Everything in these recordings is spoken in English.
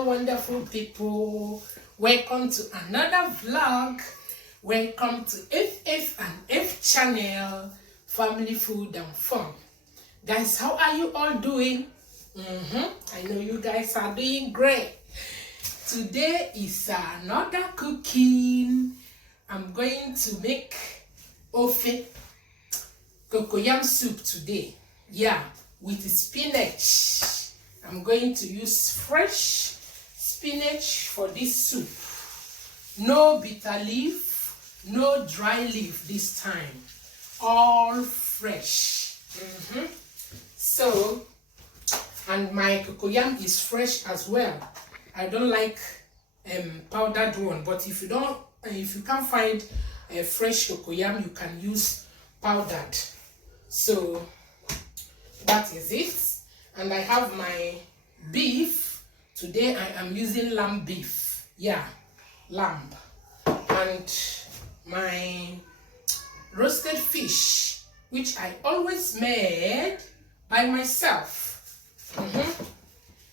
Hello wonderful people, welcome to another vlog. Welcome to FF and F channel, family food and fun. Guys, how are you all doing? I know you guys are doing great. Today is another cooking. I'm going to make Ofe COCOYAM soup today. Yeah, with spinach. I'm going to use fresh spinach for this soup. No bitter leaf, no dry leaf this time. All fresh. So, and my COCOYAM is fresh as well. I don't like powdered one, but if you can't find a fresh COCOYAM, you can use powdered. So that is it. And I have my beef. Today I am using lamb beef. Yeah, lamb. And my roasted fish, which I always made by myself.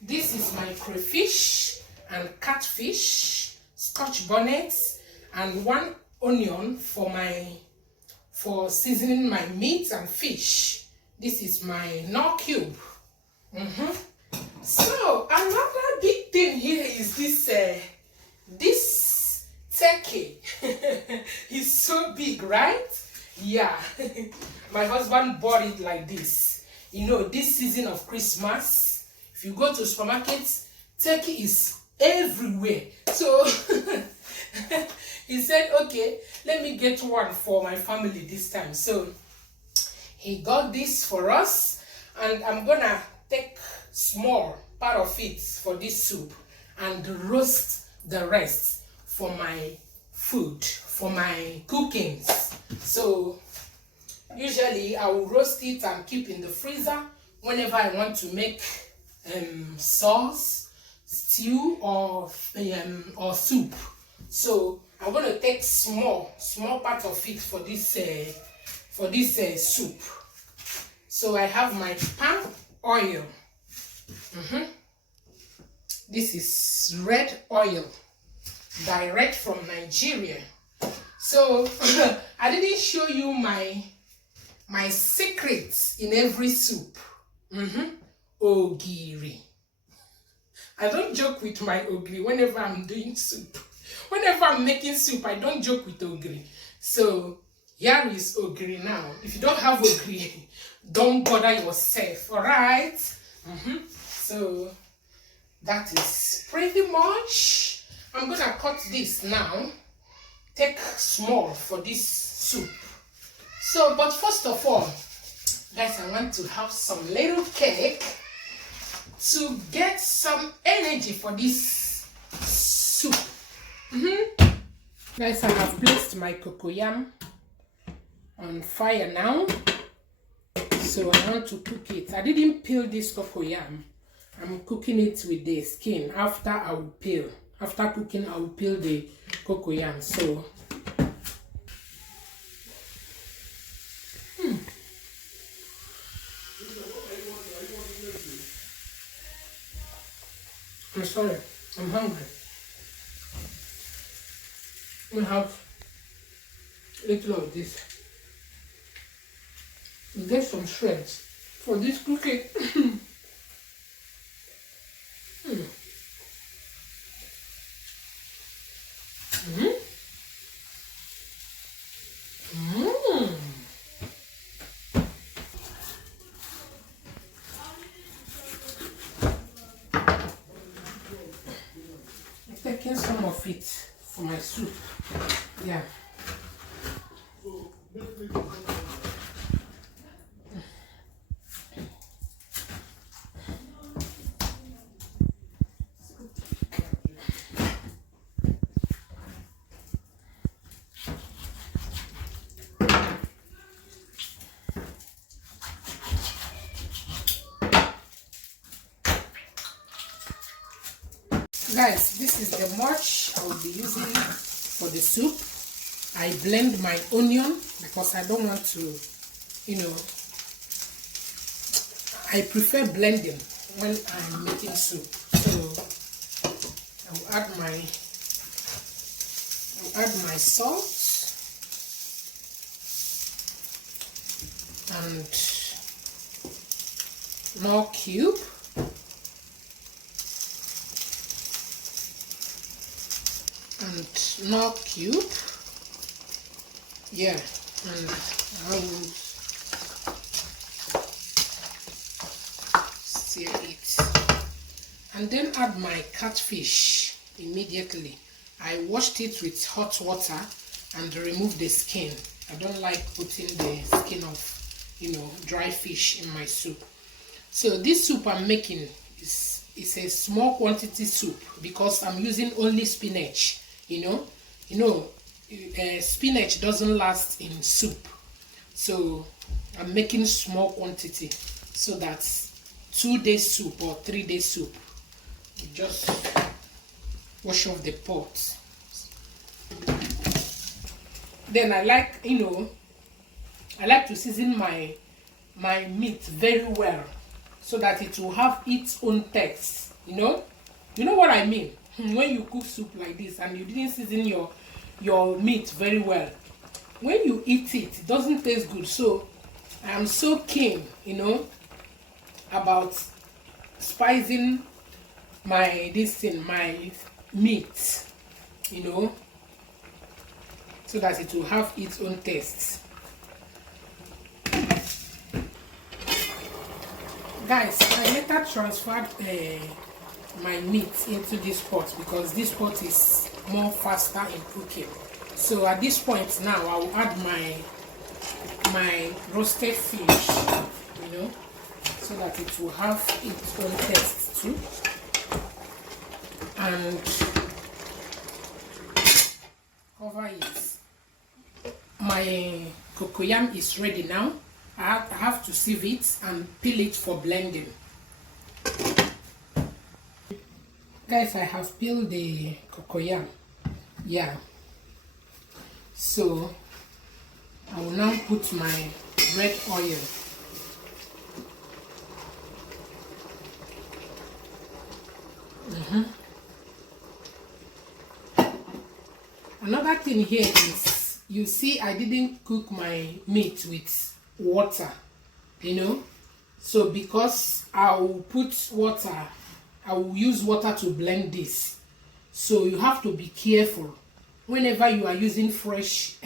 This is my crayfish and catfish, scotch bonnets, and 1 onion for seasoning my meat and fish. This is my knorr cube. So another big thing here is this turkey. It's so big, right? Yeah. My husband bought it like this. You know, this season of Christmas, if you go to supermarkets, turkey is everywhere. So he said, okay, let me get one for my family this time. So he got this for us, and I'm gonna take small part of it for this soup and roast the rest for my food, for my cookings. So usually I will roast it and keep in the freezer whenever I want to make sauce, stew, or soup. So I'm going to take small part of it for this soup. So I have my palm oil. This is red oil, direct from Nigeria. So I didn't show you my secrets in every soup. Ogiri. I don't joke with my ogiri whenever I'm doing soup. Whenever I'm making soup, I don't joke with ogiri. So here is ogiri now. If you don't have ogiri, don't bother yourself, alright? So that is pretty much. I'm gonna cut this now. Take small for this soup. So, but first of all, guys, I want to have some little cake to get some energy for this soup. Guys, I have placed my COCOYAM on fire now. So I want to cook it. I didn't peel this COCOYAM. I'm cooking it with the skin. After I will peel. After cooking, I will peel the COCOYAM. So I'm sorry, I'm hungry. We have a little of this. Get some shreds for this cooking. I'm taking some of it for my soup. Yeah. Guys, this is the mulch I will be using for the soup. I blend my onion because I don't want to, I prefer blending when I'm making soup. So I'll add my salt and knorr cube. And knorr cube, yeah, and I will stir it, and then add my catfish immediately. I washed it with hot water and remove the skin. I don't like putting the skin of, you know, dry fish in my soup. So this soup I'm making is a small quantity soup because I'm using only spinach. You know, spinach doesn't last in soup, so I'm making small quantity so that 2-day soup or 3-day soup. You just wash off the pot. Then I like, I like to season my meat very well so that it will have its own taste. You know what I mean? When you cook soup like this and you didn't season your meat very well, when you eat it, it doesn't taste good. So I am so keen, about spicing my meat, so that it will have its own taste. Guys, I later transferred my meat into this pot because this pot is more faster in cooking. So at this point now I will add my roasted fish, so that it will have its own taste too. And cover it. My cocoyam is ready now. I have to sieve it and peel it for blending. Guys, I have peeled the cocoyam. Yeah. So I will now put my red oil. Another thing here is, you see, I didn't cook my meat with water, so because I will put water, I will use water to blend this. So you have to be careful whenever you are using fresh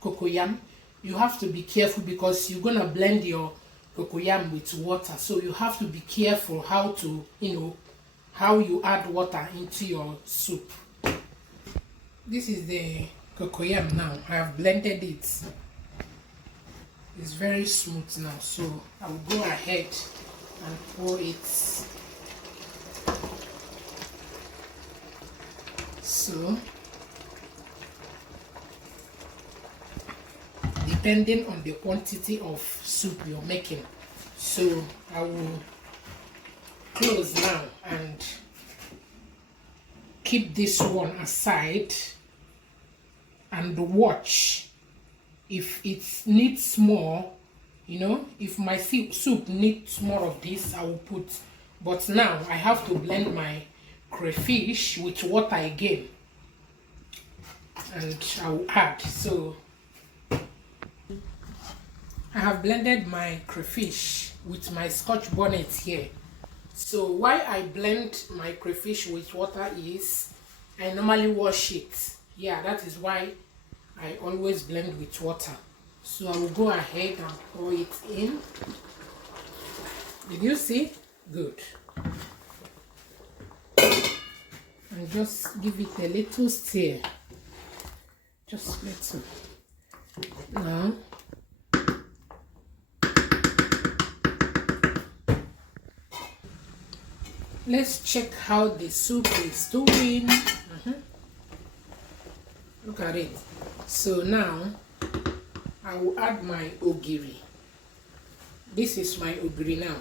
cocoyam. You have to be careful because you're gonna blend your cocoyam with water. So you have to be careful how to, how you add water into your soup. This is the cocoyam now. I have blended it. It's very smooth now, so I will go ahead and pour it. So depending on the quantity of soup you're making. So I will close now and keep this one aside and watch if it needs more. If my soup needs more of this, I will put. But now I have to blend my crayfish with water again, and I will add. So I have blended my crayfish with my scotch bonnet here. So why I blend my crayfish with water is I normally wash it. Yeah, that is why I always blend with water. So I will go ahead and pour it in. Did you see? Good. And just give it a little stir. Just little. Now let's check how the soup is doing. Look at it. So now I will add my ogiri. This is my ogiri now.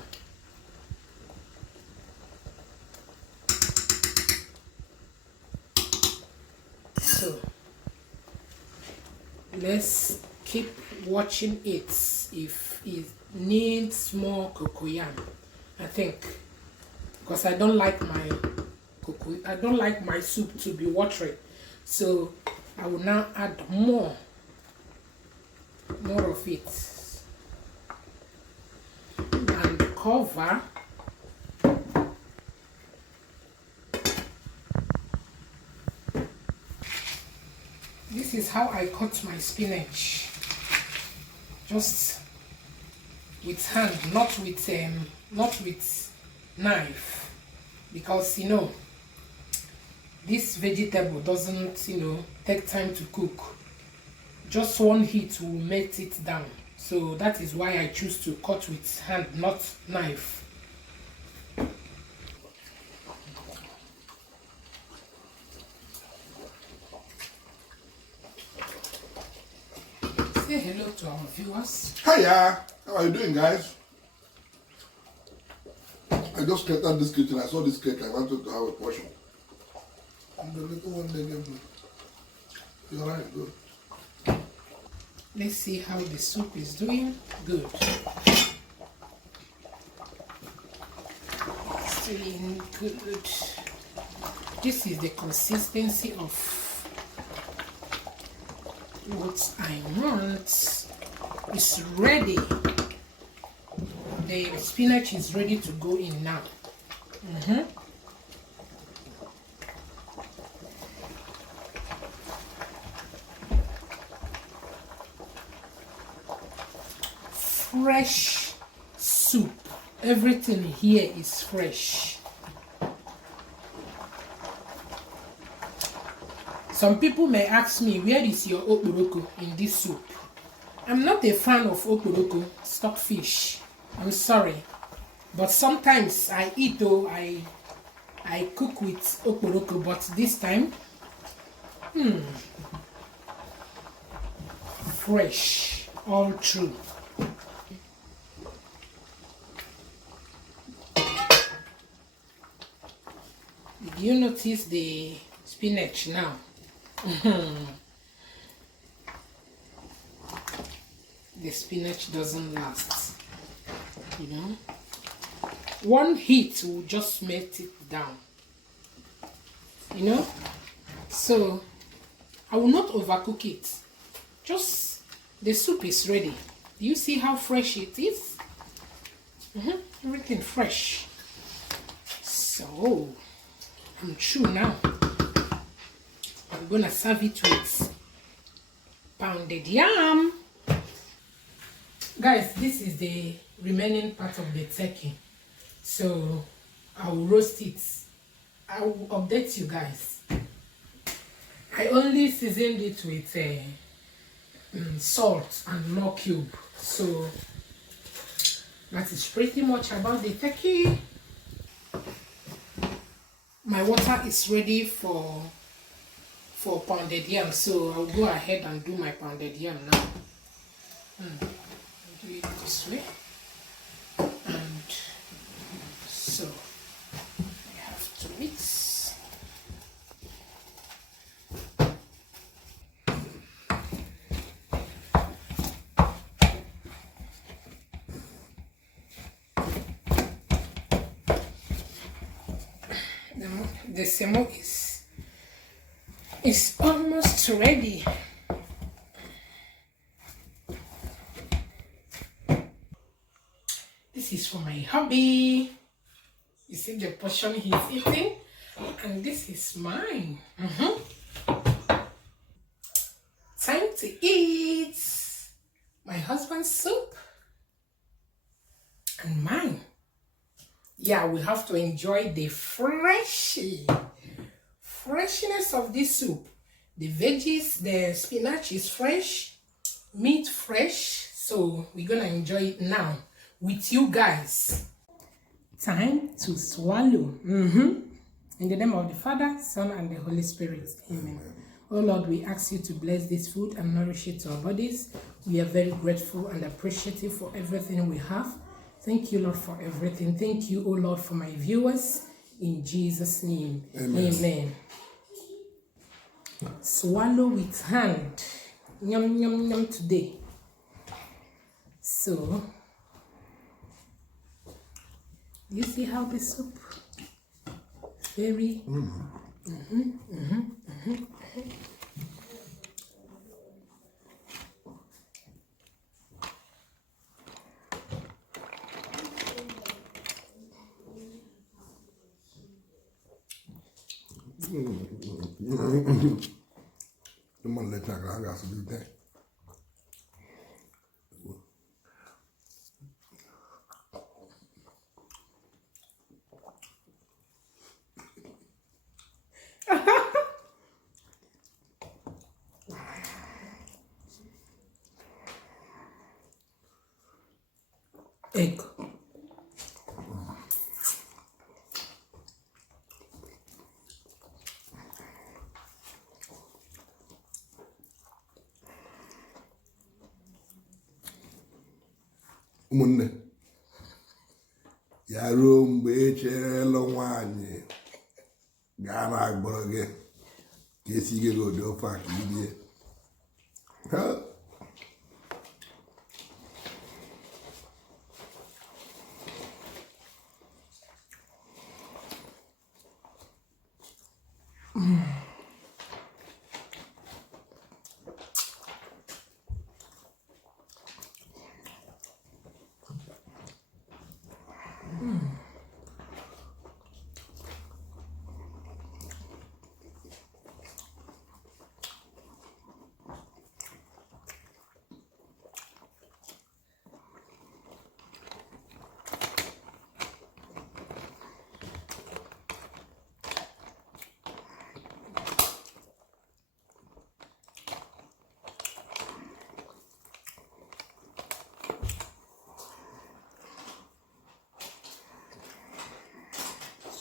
So let's keep watching it if it needs more cocoyam, I think, because I don't like cocoa. I don't like my soup to be watery, so I will now add more of it and cover. This is how I cut my spinach, just with hand, not with knife, because you know this vegetable doesn't take time to cook. Just one heat will melt it down, so that is why I choose to cut with hand, not knife. Say hello to our viewers. Hiya! How are you doing, guys? I just kept out this kitchen. I saw this cake. I wanted to have a portion. And the little one they gave me. You're right, good. Let's see how the soup is doing. Good. It's doing good. This is the consistency of what I want. It's ready. The spinach is ready to go in now. Fresh soup. Everything here is fresh. Some people may ask me, where is your okporoko in this soup? I'm not a fan of okporoko, stockfish. I'm sorry. But sometimes I eat though, I cook with okporoko, but this time, fresh, all true. Did you notice the spinach now? The spinach doesn't last, one heat will just melt it down, so I will not overcook it. Just the soup is ready. Do you see how fresh it is? Everything fresh. So I'm true now. I'm gonna serve it with pounded yam. Guys, this is the remaining part of the turkey, so I will roast it. I will update you guys. I only seasoned it with salt and knorr cube, so that is pretty much about the turkey. My water is ready for pounded yam, so I'll go ahead and do my pounded yam now. I'll do it this way, and so I have to mix. The semo is almost ready. This is for my hubby. You see the portion he's eating, and this is mine. Time to eat my husband's soup and mine. Yeah, we have to enjoy the freshness of this soup. The veggies, the spinach is fresh, meat fresh, so we're gonna enjoy it now with you guys. Time to swallow. In the name of the Father, Son, and the Holy Spirit. Amen. Oh Lord, we ask you to bless this food and nourish it to our bodies. We are very grateful and appreciative for everything we have. Thank you, Lord, for everything. Thank you, oh Lord, for my viewers. In Jesus' name. Amen. Amen. Swallow with hand. Yum, yum, yum today. So, you see how the soup very. The man let that I got to do that. Egg. Ụmụnne ya ruo mgbe echere ịlụ nwaanyị gaa na-agbọrọ gị ka esi gị ụdị ofe a ka irie.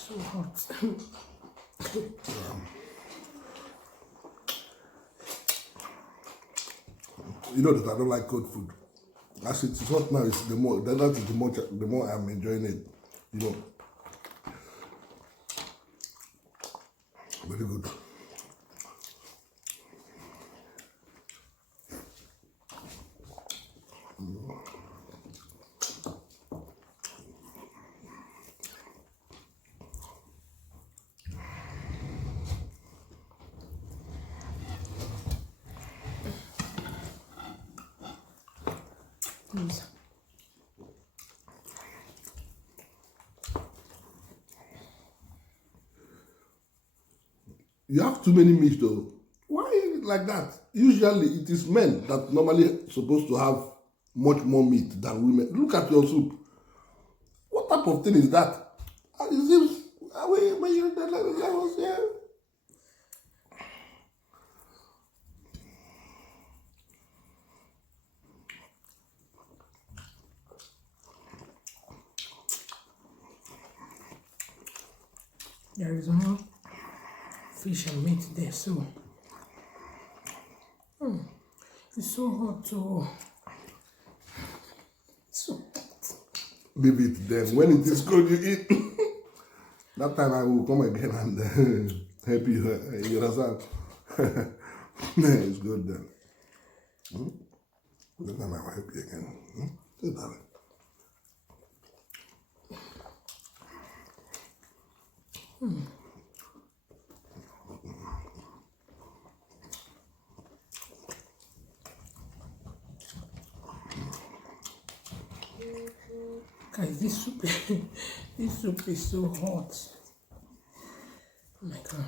So hot. You know that I don't like cold food. As it is hot now, it's the more the more I'm enjoying it. You know. Very good. Please. You have too many meat though. Why is it like that? Usually it is men that normally supposed to have much more meat than women. Look at your soup. What type of thing is that? Is this, are we measuring the levels here? There is more fish and meat there, so it's so hot too. So hot. Leave it then. When it is cold, you eat. That time I will come again and help you. You understand? It's good then. That time I will help you again. Good darling. Guys, this soup, this soup is so hot. Oh my god.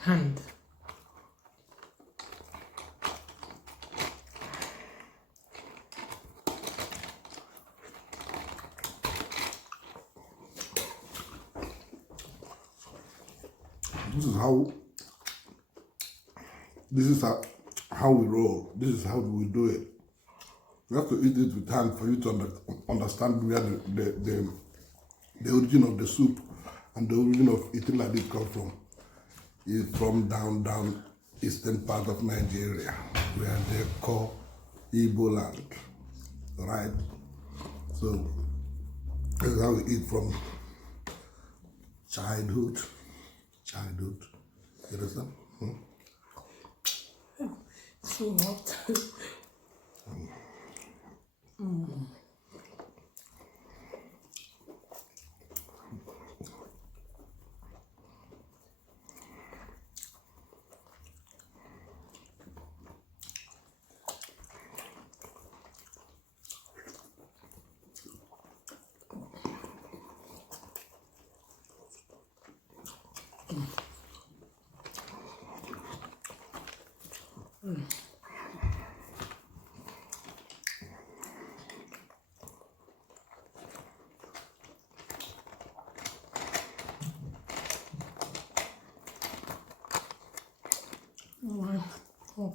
Hand. This is how we roll. This is how we do it. You have to eat it with hand for you to understand where the origin of the soup and the origin of eating like this comes from. It's from down eastern part of Nigeria, where they call Igbo land, right? So this is how we eat from childhood. You understand? So hot. Oh.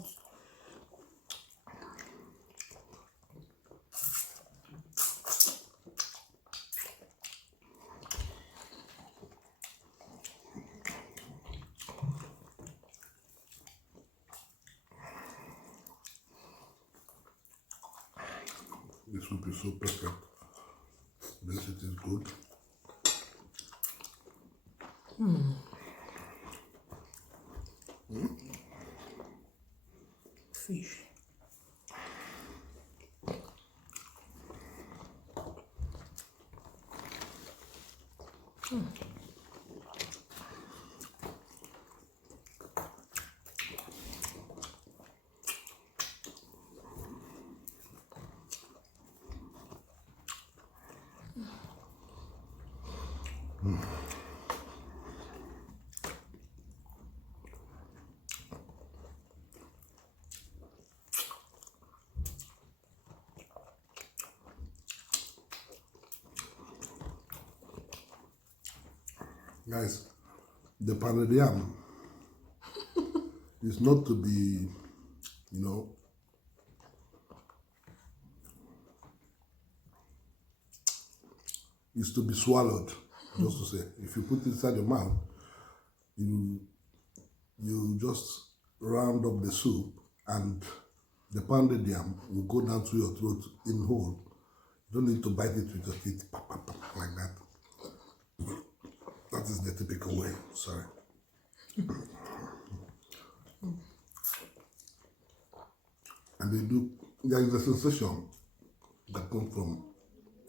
This soup is so perfect. This it is good. Fish. Guys, the pounded yam is not to be, you know, is to be swallowed, just to say. If you put it inside your mouth, you just round up the soup and the pounded yam will go down through your throat in whole. You don't need to bite it with your teeth, like that. That is the typical way, sorry. And there is a sensation that comes from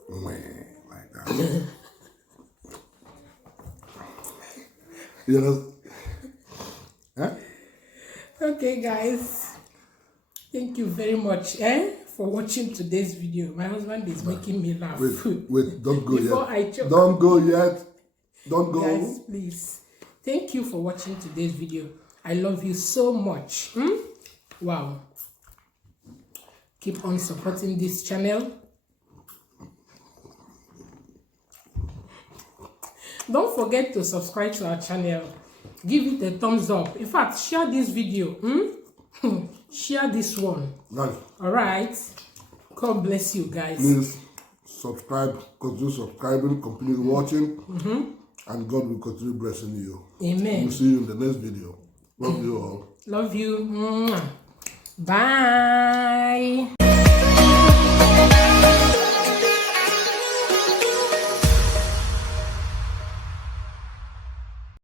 like that. You know? Huh? Okay, guys. Thank you very much for watching today's video. My husband is making me laugh. Wait, don't go Before yet. I choke. Don't go yet. Don't go. Guys, please. Thank you for watching today's video. I love you so much. Wow. Keep on supporting this channel. Don't forget to subscribe to our channel. Give it a thumbs up. In fact, share this video. Share this one. Nice. All right. God bless you guys. Please subscribe, continue subscribing, continue watching, and God will continue blessing you. Amen. We'll see you in the next video. Love you all. Love you. Bye.